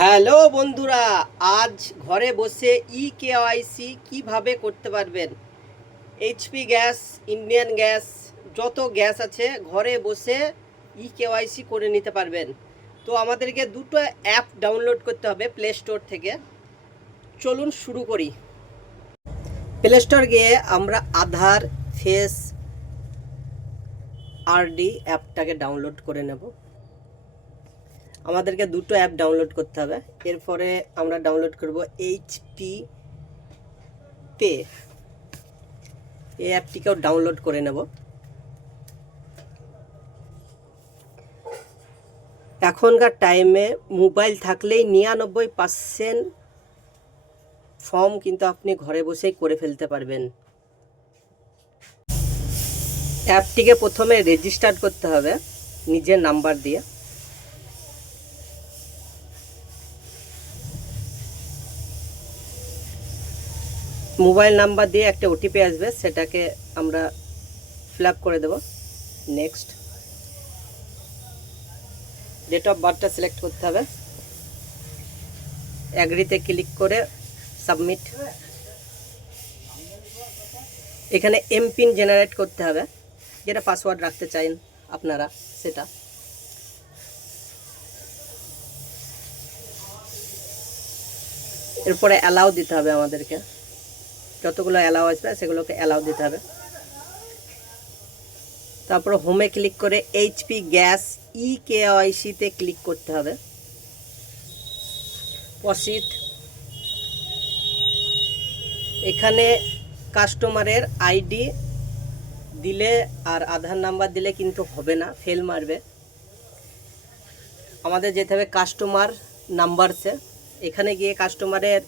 Hello বন্ধুরা, আজ ঘরে বসে কেওয়াইসি কিভাবে করতে পারবেন। এইচপি গ্যাস, ইন্ডিয়ান গ্যাস, যত গ্যাস আছে ঘরে বসে কেওয়াইসি করে নিতে পারবেন। তো আমাদেরকে দুটো অ্যাপ ডাউনলোড করতে হবে প্লে স্টোর থেকে। চলুন শুরু করি। প্লে স্টোর গিয়ে আমরা আধার ফেস আরডি অ্যাপটাকে ডাউনলোড করে নেব। আমাদেরকে দুটো অ্যাপ ডাউনলোড করতে হবে। এরপরে আমরা ডাউনলোড করব এইচপি পে, এই অ্যাপটিকেও ডাউনলোড করে নেব। এখনকার টাইমে মোবাইল থাকলেই 99% ফর্ম কিন্তু আপনি ঘরে বসেই করে ফেলতে পারবেন। অ্যাপটিকে প্রথমে রেজিস্টার করতে হবে নিজের নাম্বার দিয়ে। মোবাইল নাম্বার দিয়ে একটা ওটিপি আসবে, সেটাকে আমরা ফিল আপ করে দেব। নেক্সট, ডেট অফ বার্থটা সিলেক্ট করতে হবে, অ্যাগ্রিতে ক্লিক করে সাবমিট। এখানে এমপিন জেনারেট করতে হবে, যেটা পাসওয়ার্ড রাখতে চান আপনারা সেটা। এরপরে অ্যালাউ দিতে হবে আমাদেরকে, যতগুলো অ্যালাউ আসবে সেগুলোকে অ্যালাউ দিতে হবে। তারপর হোমে ক্লিক করে এইচপি গ্যাস কেওয়াইসিতে ক্লিক করতে হবে। প্রসিড। এখানে কাস্টমারের আইডি দিলে আর আধার নাম্বার দিলে কিন্তু হবে না, ফেল মারবে। আমাদের যেতে হবে কাস্টমার নাম্বারসে। এখানে গিয়ে কাস্টমারের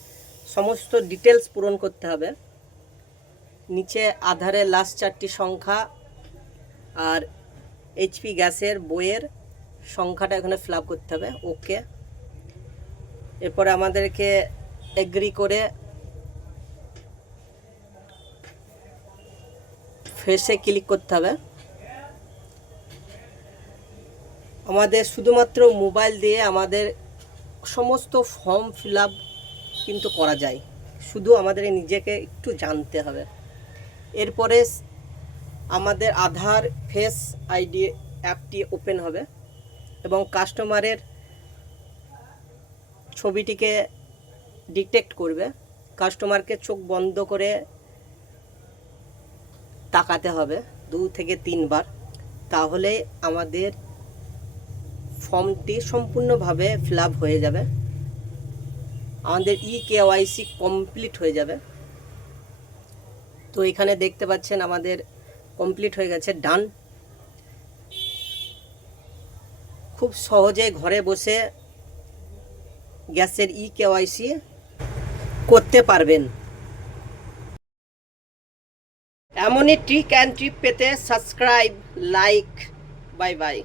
সমস্ত ডিটেলস পূরণ করতে হবে। নিচে আধারের লাস্ট 4টি সংখ্যা আর এইচপি গ্যাসের বইয়ের সংখ্যাটা এখানে ফিল আপ করতে হবে। ওকে। এরপরে আমাদেরকে এগ্রি করে ফেসে ক্লিক করতে হবে। আমাদের শুধুমাত্র মোবাইল দিয়ে আমাদের সমস্ত ফর্ম ফিল আপ কিন্তু করা যায়, শুধু আমাদের নিজেকে একটু জানতে হবে। এরপরে আমাদের আধার ফেস আইডি অ্যাপটি ওপেন হবে এবং কাস্টমারের ছবিটিকে ডিটেক্ট করবে। কাস্টমারকে চোখ বন্ধ করে তাকাতে হবে 2 থেকে 3 বার, তাহলে আমাদের ফর্মটি সম্পূর্ণভাবে ফিল আপ হয়ে যাবে, আমাদের কেওয়াইসি কমপ্লিট হয়ে যাবে। তো এখানে দেখতে পাচ্ছেন আমাদের কমপ্লিট হয়ে গেছে, ডান। খুব সহজে ঘরে বসে গ্যাসের কেওয়াইসি করতে পারবেন। এমনই ট্রিক অ্যান্ড ট্রিপ পেতে সাবস্ক্রাইব, লাইক। Bye bye.